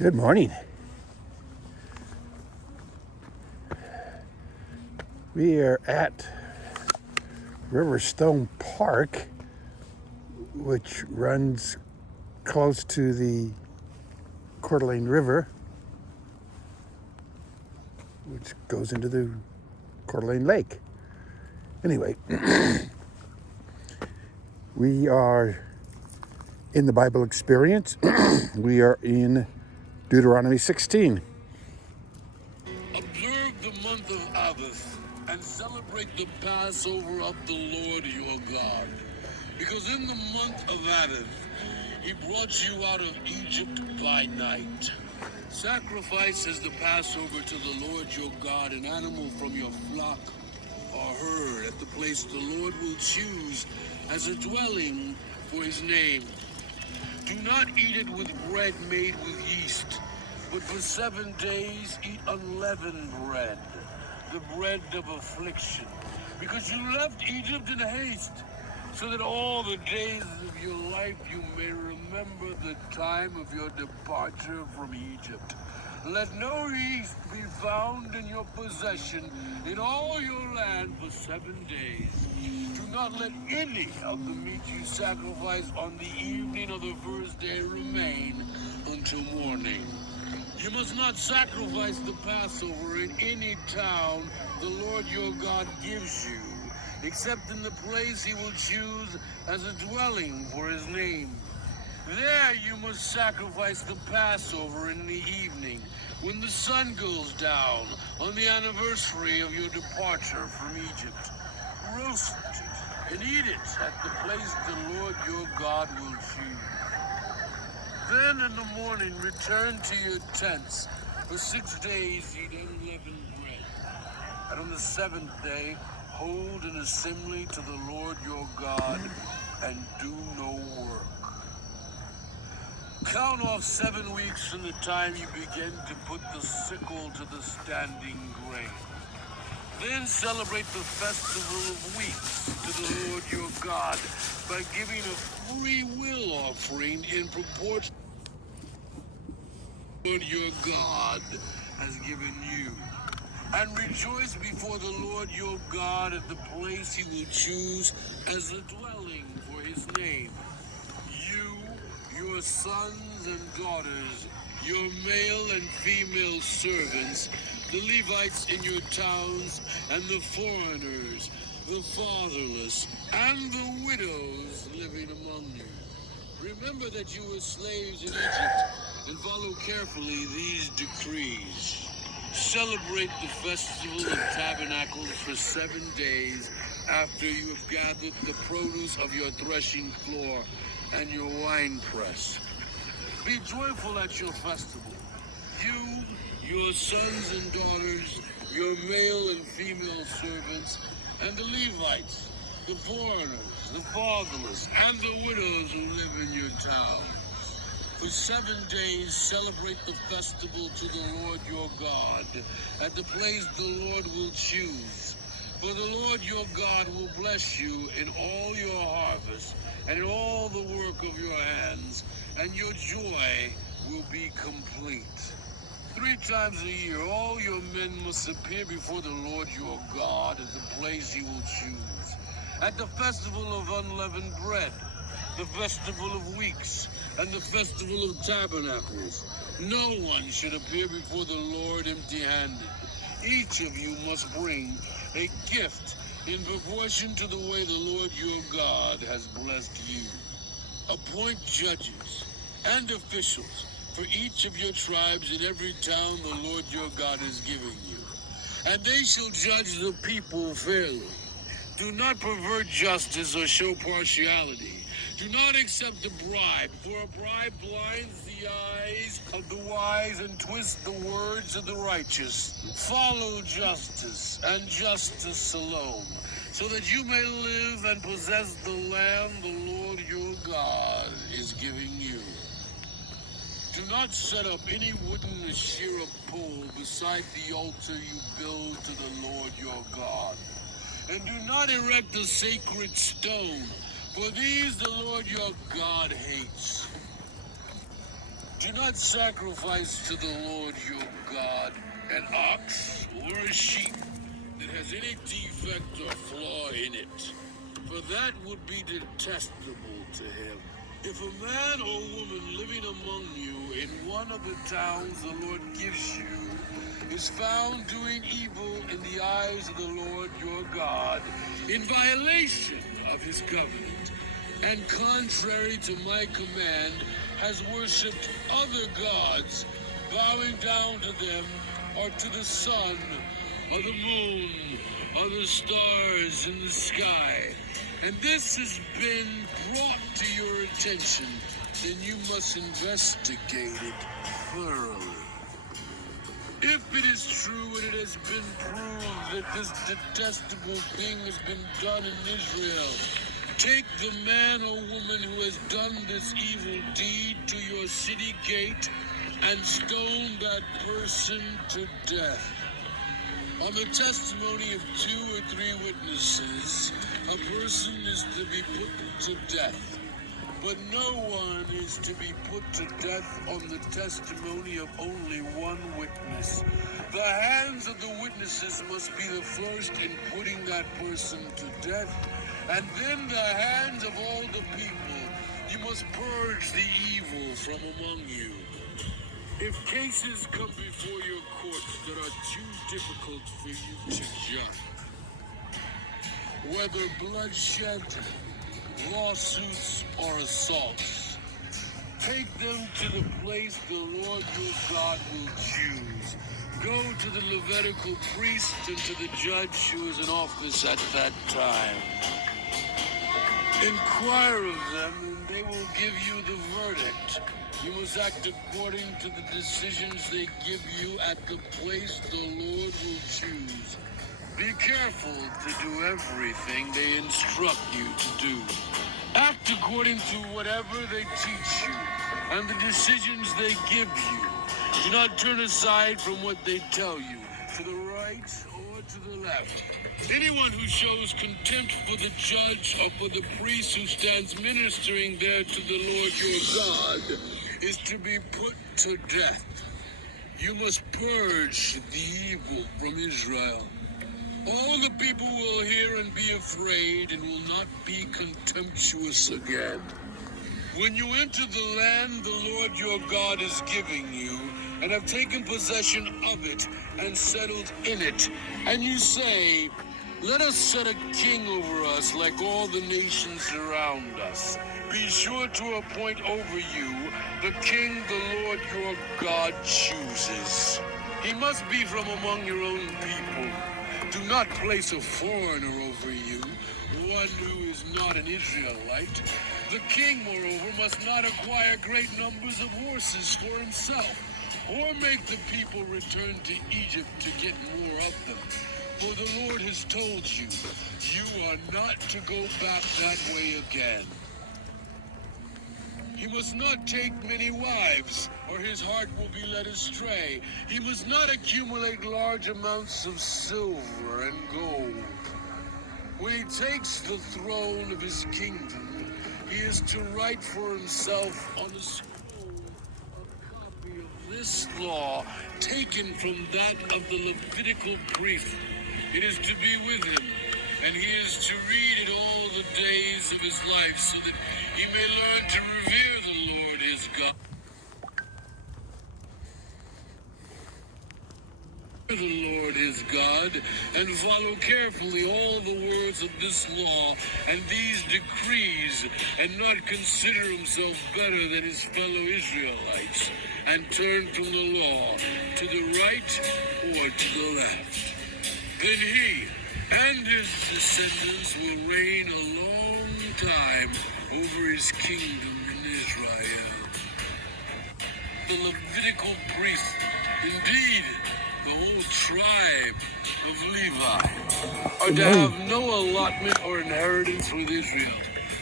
Good morning. We are at Riverstone Park, which runs close to the Coeur d'Alene River, which goes into the Coeur d'Alene Lake. Anyway, we are in the Bible experience. We are in Deuteronomy 16. Observe the month of Abib and celebrate the Passover of the Lord your God. Because in the month of Abib, he brought you out of Egypt by night. Sacrifice as the Passover to the Lord your God an animal from your flock or herd at the place the Lord will choose as a dwelling for his name. Do not eat it with bread made with yeast, but for 7 days eat unleavened bread, the bread of affliction, because you left Egypt in haste, so that all the days of your life you may remember the time of your departure from Egypt. Let no yeast be found in your possession in all your land for 7 days. Do not let any of the meat you sacrifice on the evening of the first day remain until morning. You must not sacrifice the Passover in any town the Lord your God gives you, except in the place he will choose as a dwelling for his name. There you must sacrifice the Passover in the evening, when the sun goes down, on the anniversary of your departure from Egypt. Roast it and eat it at the place the Lord your God will choose. Then in the morning return to your tents. For 6 days eat unleavened bread. And on the 7th day hold an assembly to the Lord your God, and do no work. Count off 7 weeks from the time you begin to put the sickle to the standing grain. Then celebrate the festival of weeks to the Lord your God by giving a freewill offering in proportion to what your God has given you. And rejoice before the Lord your God at the place he will choose as a dwelling for his name. You, your sons and daughters, your male and female servants, the Levites in your towns, and the foreigners, the fatherless, and the widows living among you. Remember that you were slaves in Egypt, and follow carefully these decrees. Celebrate the festival of Tabernacles for 7 days after you have gathered the produce of your threshing floor and your winepress. Be joyful at your festival, you, your sons and daughters, your male and female servants, and the Levites, the foreigners, the fatherless, and the widows who live in your town. For 7 days celebrate the festival to the Lord your God at the place the Lord will choose. For the Lord your God will bless you in all your harvest and in all the work of your hands, and your joy will be complete. 3 times a year all your men must appear before the Lord your God at the place he will choose. At the festival of unleavened bread, the festival of weeks, and the festival of tabernacles. No one should appear before the Lord empty-handed. Each of you must bring a gift in proportion to the way the Lord your God has blessed you. Appoint judges and officials for each of your tribes in every town the Lord your God is giving you, and they shall judge the people fairly. Do not pervert justice or show partiality. Do not accept a bribe, for a bribe blinds the eyes of the wise and twists the words of the righteous. Follow justice and justice alone, so that you may live and possess the land the Lord your God is giving you. Do not set up any wooden Asherah pole beside the altar you build to the Lord your God. And do not erect a sacred stone, for these the Lord your God hates. Do not sacrifice to the Lord your God an ox or a sheep that has any defect or flaw in it, for that would be detestable to him. If a man or woman living among you in one of the towns the Lord gives you is found doing evil in the eyes of the Lord your God, in violation of his covenant, and contrary to my command, has worshipped other gods, bowing down to them, or to the sun, or the moon, or the stars in the sky, and this has been brought to your attention, then you must investigate it thoroughly. If it is true and it has been proved that this detestable thing has been done in Israel, take the man or woman who has done this evil deed to your city gate and stone that person to death. On the testimony of 2 or 3 witnesses, a person is to be put to death. But no one is to be put to death on the testimony of only one witness. The hands of the witnesses must be the first in putting that person to death, and then the hands of all the people. You must purge the evil from among you. If cases come before your courts that are too difficult for you to judge, whether bloodshed, lawsuits, or assaults, take them to the place the Lord your God will choose. Go to the Levitical priest and to the judge who is in office at that time. Inquire of them, and they will give you the verdict. You must act according to the decisions they give you at the place the Lord will choose. Be careful to do everything they instruct you to do. Act according to whatever they teach you and the decisions they give you. Do not turn aside from what they tell you, to the right or to the left. Anyone who shows contempt for the judge or for the priest who stands ministering there to the Lord your God is to be put to death. You must purge the evil from Israel. All the people will hear and be afraid and will not be contemptuous again. When you enter the land the Lord your God is giving you, and have taken possession of it and settled in it, and you say, let us set a king over us like all the nations around us. Be sure to appoint over you the king the Lord your God chooses. He must be from among your own people. Do not place a foreigner over you, one who is not an Israelite. The king, moreover, must not acquire great numbers of horses for himself, or make the people return to Egypt to get more of them. For the Lord has told you, you are not to go back that way again. He must not take many wives, or his heart will be led astray. He must not accumulate large amounts of silver and gold. When he takes the throne of his kingdom, he is to write for himself on a scroll a copy of this law taken from that of the Levitical priest. It is to be with him, and he is to read it all the days of his life, so that he may learn to revere the Lord his God. The Lord his God, and follow carefully all the words of this law and these decrees, and not consider himself better than his fellow Israelites, and turn from the law to the right or to the left. Then he and his descendants will reign a long time over his kingdom in Israel. The Levitical priest, indeed, the whole tribe of Levi, are to have no allotment or inheritance with Israel.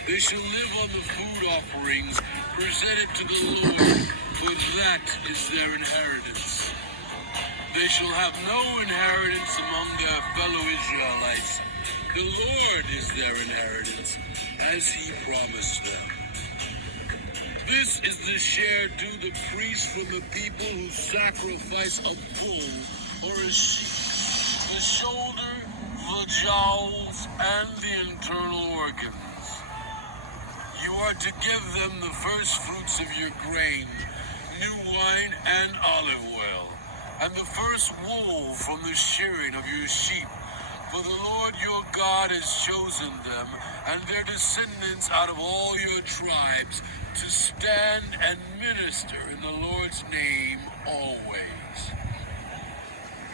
They shall live on the food offerings presented to the Lord, for that is their inheritance. They shall have no inheritance among their fellow Israelites. The Lord is their inheritance, as he promised them. This is the share due the priest from the people who sacrifice a bull or a sheep, the shoulder, the jowls, and the internal organs. You are to give them the first fruits of your grain, new wine and olive oil, and the first wool from the shearing of your sheep. For the Lord your God has chosen them and their descendants out of all your tribes to stand and minister in the Lord's name always.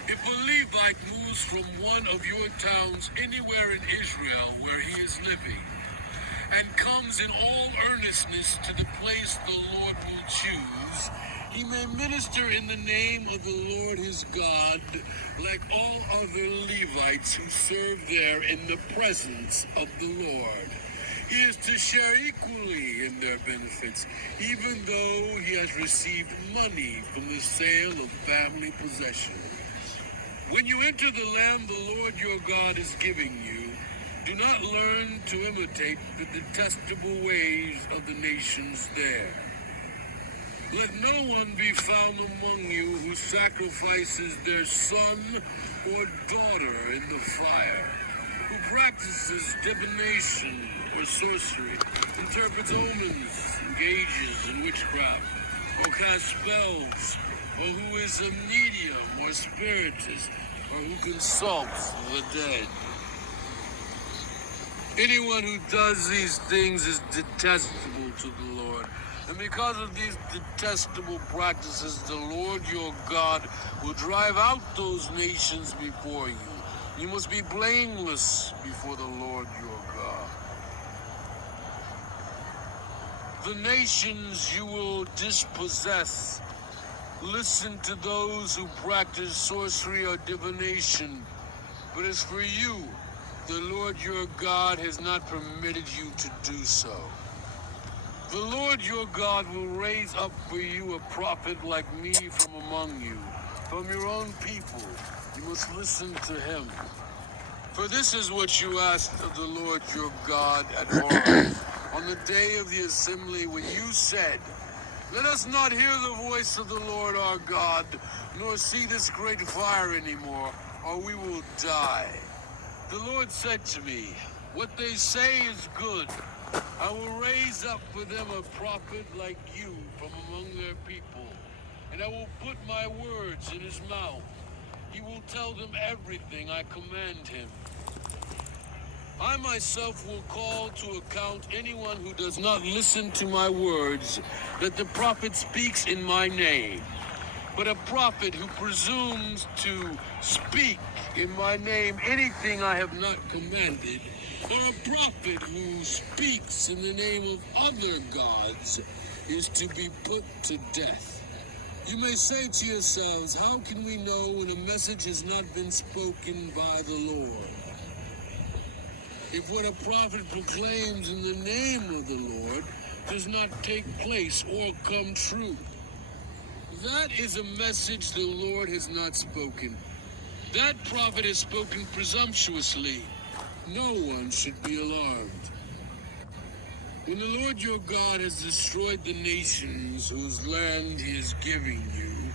If a Levite moves from one of your towns anywhere in Israel where he is living, and comes in all earnestness to the place the Lord will choose, he may minister in the name of the Lord his God, like all other Levites who serve there in the presence of the Lord. He is to share equally in their benefits, even though he has received money from the sale of family possessions. When you enter the land the Lord your God is giving you, do not learn to imitate the detestable ways of the nations there. Let no one be found among you who sacrifices their son or daughter in the fire, who practices divination or sorcery, interprets omens, engages in witchcraft, or casts spells, or who is a medium or spiritist, or who consults the dead. Anyone who does these things is detestable to the Lord. And because of these detestable practices, the Lord your God will drive out those nations before you. You must be blameless before the Lord your God. The nations you will dispossess listen to those who practice sorcery or divination. But as for you, the Lord your God has not permitted you to do so. The Lord your God will raise up for you a prophet like me from among you, from your own people. You must listen to him. For this is what you asked of the Lord your God at Horeb, on the day of the assembly, when you said, "Let us not hear the voice of the Lord our God, nor see this great fire anymore, or we will die." The Lord said to me, "What they say is good. I will raise up for them a prophet like you from among their people, and I will put my words in his mouth. He will tell them everything I command him. I myself will call to account anyone who does not listen to my words, that the prophet speaks in my name. But a prophet who presumes to speak in my name anything I have not commanded, or a prophet who speaks in the name of other gods, is to be put to death. You may say to yourselves, how can we know when a message has not been spoken by the Lord? If what a prophet proclaims in the name of the Lord does not take place or come true, that is a message the Lord has not spoken. That prophet has spoken presumptuously. No one should be alarmed. When the Lord your God has destroyed the nations whose land he is giving you,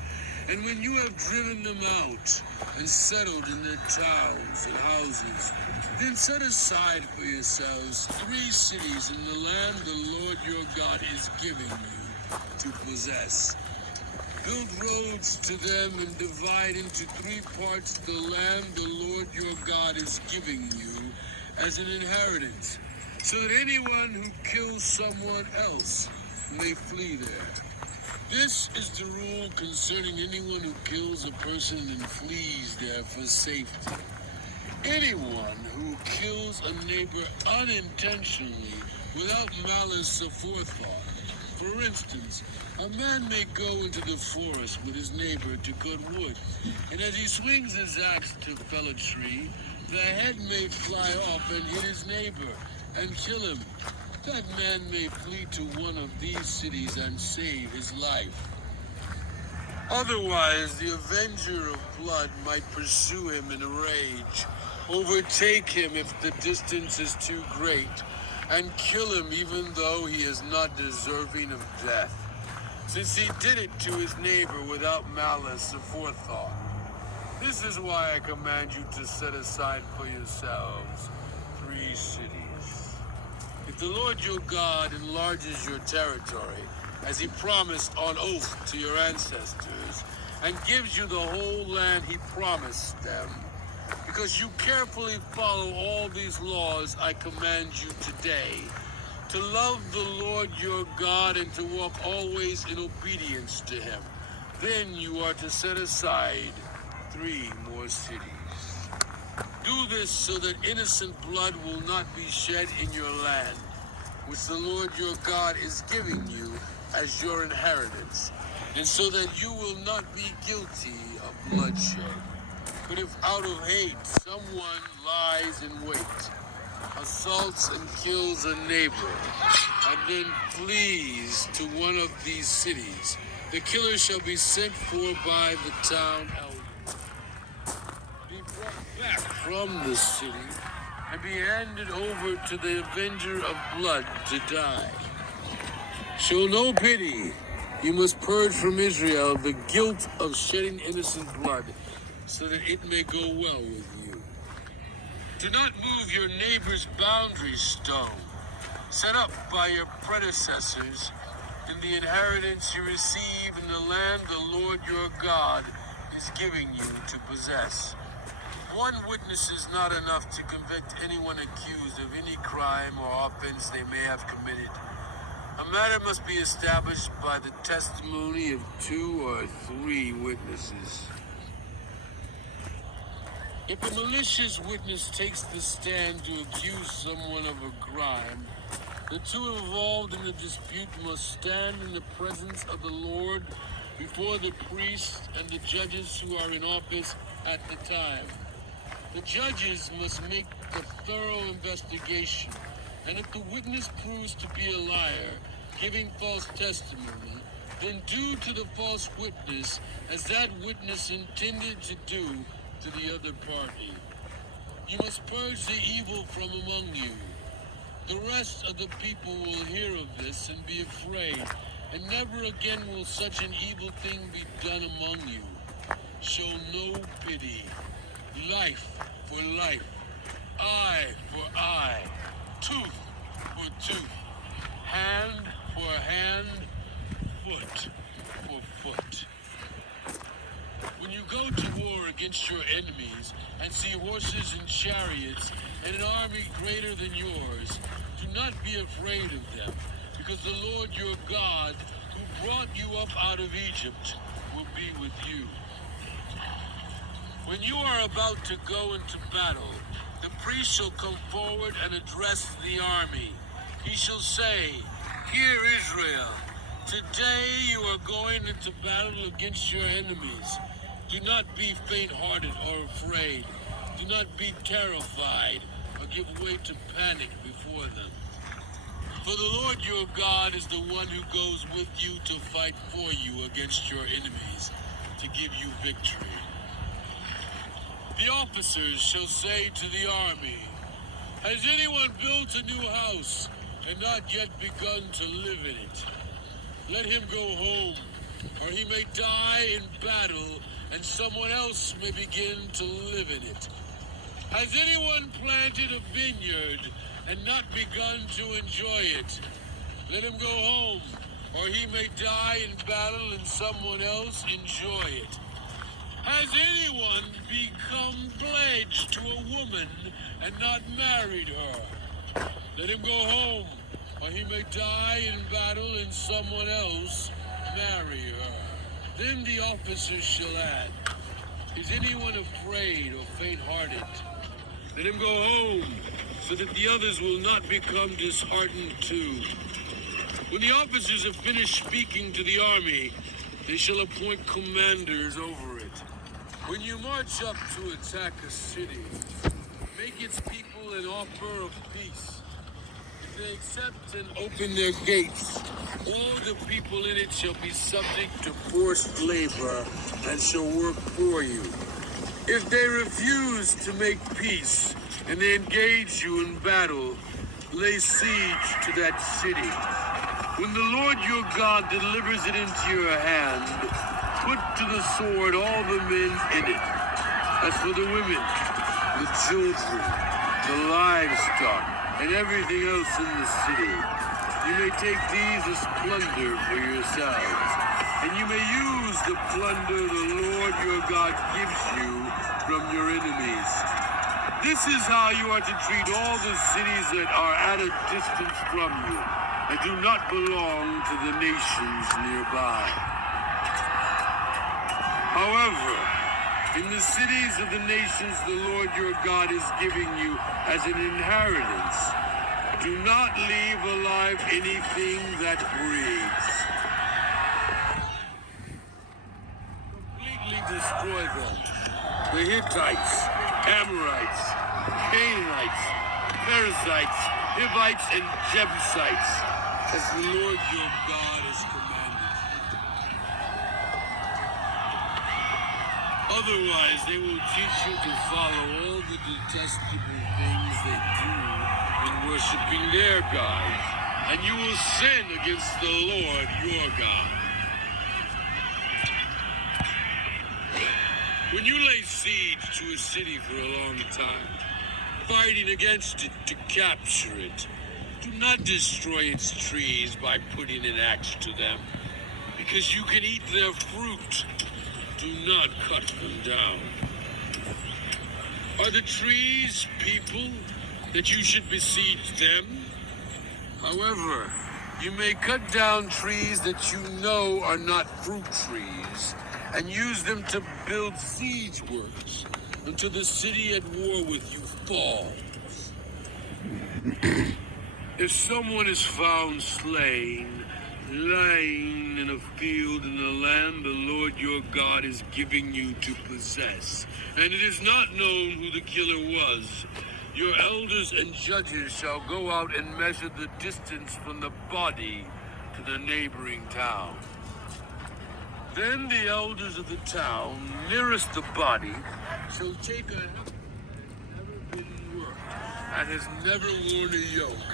and when you have driven them out and settled in their towns and houses, then set aside for yourselves 3 cities in the land the Lord your God is giving you to possess. Build roads to them and divide into 3 parts the land the Lord your God is giving you as an inheritance, so that anyone who kills someone else may flee there. This is the rule concerning anyone who kills a person and flees there for safety. Anyone who kills a neighbor unintentionally without malice aforethought. For instance, a man may go into the forest with his neighbor to cut wood, and as he swings his axe to fell a tree, the head may fly off and hit his neighbor and kill him. That man may flee to one of these cities and save his life. Otherwise, the avenger of blood might pursue him in a rage, overtake him if the distance is too great, and kill him even though he is not deserving of death, since he did it to his neighbor without malice or forethought. This is why I command you to set aside for yourselves 3 cities. If the Lord your God enlarges your territory, as he promised on oath to your ancestors, and gives you the whole land he promised them, because you carefully follow all these laws I command you today, to love the Lord your God and to walk always in obedience to him, then you are to set aside 3 more cities. Do this so that innocent blood will not be shed in your land, which the Lord your God is giving you as your inheritance, and so that you will not be guilty of bloodshed. But if out of hate someone lies in wait, assaults and kills a neighbor, and then flees to one of these cities, the killer shall be sent for by the town elder, be brought back from the city, and be handed over to the avenger of blood to die. Show no pity. You must purge from Israel the guilt of shedding innocent blood, so that it may go well with you. Do not move your neighbor's boundary stone, set up by your predecessors in the inheritance you receive in the land the Lord your God is giving you to possess. 1 witness is not enough to convict anyone accused of any crime or offense they may have committed. A matter must be established by the testimony of 2 or 3 witnesses. If a malicious witness takes the stand to accuse someone of a crime, the 2 involved in the dispute must stand in the presence of the Lord before the priests and the judges who are in office at the time. The judges must make a thorough investigation, and if the witness proves to be a liar, giving false testimony, then do to the false witness as that witness intended to do to the other party. You must purge the evil from among you. The rest of the people will hear of this and be afraid, and never again will such an evil thing be done among you. Show no pity. Life for life, eye for eye, tooth for tooth, hand for hand, foot for foot. When you go to war against your enemies and see horses and chariots and an army greater than yours, do not be afraid of them, because the Lord your God, who brought you up out of Egypt, will be with you. When you are about to go into battle, the priest shall come forward and address the army. He shall say, "Hear, Israel, today you are going into battle against your enemies. Do not be faint-hearted or afraid. Do not be terrified or give way to panic before them. For the Lord your God is the one who goes with you to fight for you against your enemies, to give you victory." The officers shall say to the army, "Has anyone built a new house and not yet begun to live in it? Let him go home, or he may die in battle, and someone else may begin to live in it. Has anyone planted a vineyard and not begun to enjoy it? Let him go home, or he may die in battle, and someone else enjoy it. Has anyone become pledged to a woman and not married her? Let him go home, or he may die in battle and someone else marry her." Then the officers shall add, "Is anyone afraid or faint-hearted? Let him go home, so that the others will not become disheartened too." When the officers have finished speaking to the army, they shall appoint commanders over it. When you march up to attack a city, make its people an offer of peace. If they accept and open their gates, all the people in it shall be subject to forced labor and shall work for you. If they refuse to make peace and they engage you in battle, lay siege to that city. When the Lord your God delivers it into your hand, put to the sword all the men in it. As for the women, the children, the livestock, and everything else in the city, you may take these as plunder for yourselves, and you may use the plunder the Lord your God gives you from your enemies. This is how you are to treat all the cities that are at a distance from you, and do not belong to the nations nearby. However, in the cities of the nations the Lord your God is giving you as an inheritance, do not leave alive anything that breathes. Completely destroy them. The Hittites, Amorites, Canaanites, Perizzites, Hivites, and Jebusites, as the Lord your God has commanded. Otherwise, they will teach you to follow all the detestable things they do in worshiping their gods, and you will sin against the Lord your God. When you lay siege to a city for a long time, fighting against it to capture it, do not destroy its trees by putting an axe to them, because you can eat their fruit. Do not cut them down. Are the trees people that you should besiege them? However, you may cut down trees that you know are not fruit trees, and use them to build siege works until the city at war with you falls. If someone is found slain, lying in a field in the land the Lord your God is giving you to possess, and it is not known who the killer was, your elders and judges shall go out and measure the distance from the body to the neighboring town. Then the elders of the town nearest the body shall take a heifer that has never been worked and has never worn a yoke,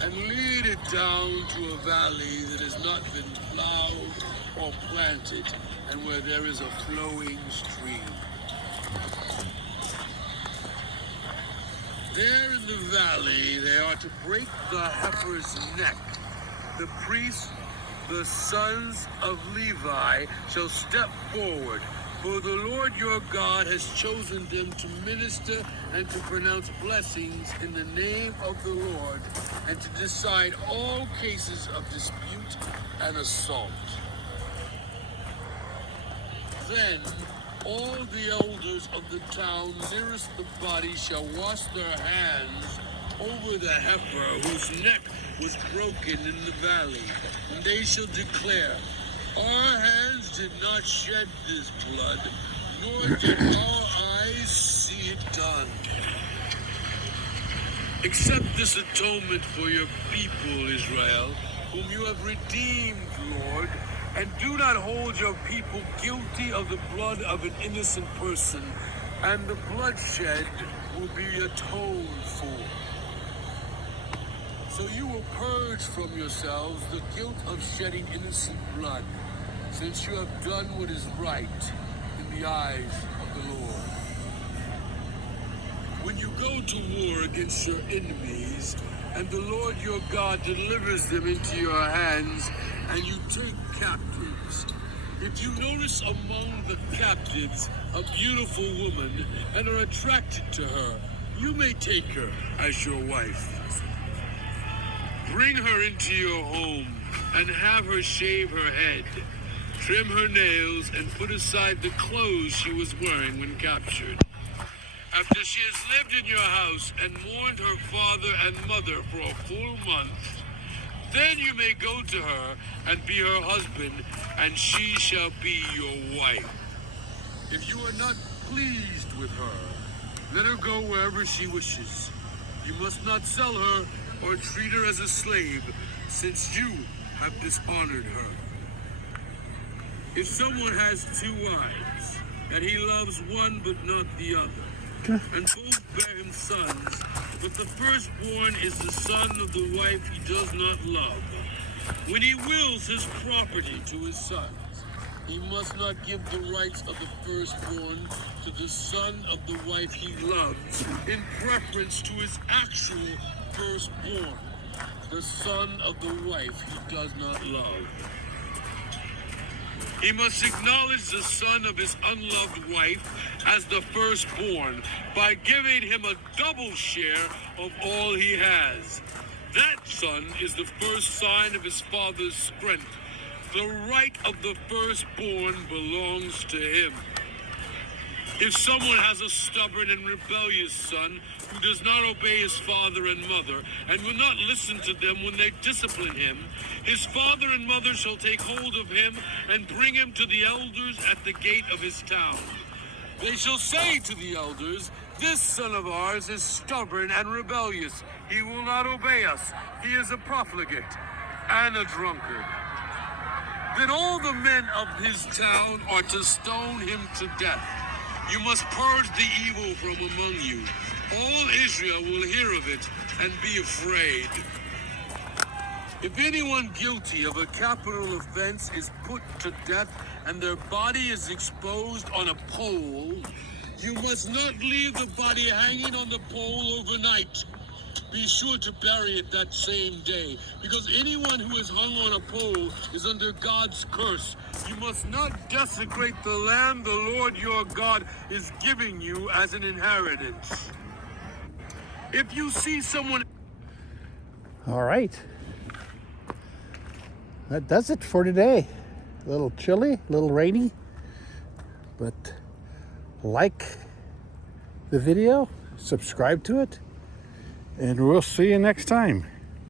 and lead it down to a valley that has not been plowed or planted, and where there is a flowing stream. There in the valley they are to break the heifer's neck. The priests, the sons of Levi, shall step forward, for the Lord your God has chosen them to minister and to pronounce blessings in the name of the Lord, and to decide all cases of dispute and assault. Then all the elders of the town nearest the body shall wash their hands over the heifer whose neck was broken in the valley, and they shall declare, our hands did not shed this blood, nor did our eyes see it done. Accept this atonement for your people, Israel, whom you have redeemed, Lord, and do not hold your people guilty of the blood of an innocent person, and the bloodshed will be atoned for. So you will purge from yourselves the guilt of shedding innocent blood, since you have done what is right in the eyes of the Lord. When you go to war against your enemies, and the Lord your God delivers them into your hands, and you take captives, if you notice among the captives a beautiful woman and are attracted to her, you may take her as your wife. Bring her into your home and have her shave her head, trim her nails, and put aside the clothes she was wearing when captured. After she has lived in your house and mourned her father and mother for a full month, then you may go to her and be her husband, and she shall be your wife. If you are not pleased with her, let her go wherever she wishes. You must not sell her or treat her as a slave, since you have dishonored her. If someone has two wives, and he loves one but not the other, and both bear him sons, but the firstborn is the son of the wife he does not love. When he wills his property to his sons, he must not give the rights of the firstborn to the son of the wife he loves in preference to his actual firstborn, the son of the wife he does not love. He must acknowledge the son of his unloved wife as the firstborn by giving him a double share of all he has. That son is the first sign of his father's strength. The right of the firstborn belongs to him. If someone has a stubborn and rebellious son who does not obey his father and mother and will not listen to them when they discipline him, his father and mother shall take hold of him and bring him to the elders at the gate of his town. They shall say to the elders, "This son of ours is stubborn and rebellious. He will not obey us. He is a profligate and a drunkard." Then all the men of his town are to stone him to death. You must purge the evil from among you. All Israel will hear of it and be afraid. If anyone guilty of a capital offense is put to death and their body is exposed on a pole, you must not leave the body hanging on the pole overnight. Be sure to bury it that same day, because anyone who is hung on a pole is under God's curse. You must not desecrate the land the Lord your God is giving you as an inheritance. If you see someone... All right. That does it for today. A little chilly, a little rainy, but like the video, subscribe to it, and we'll see you next time.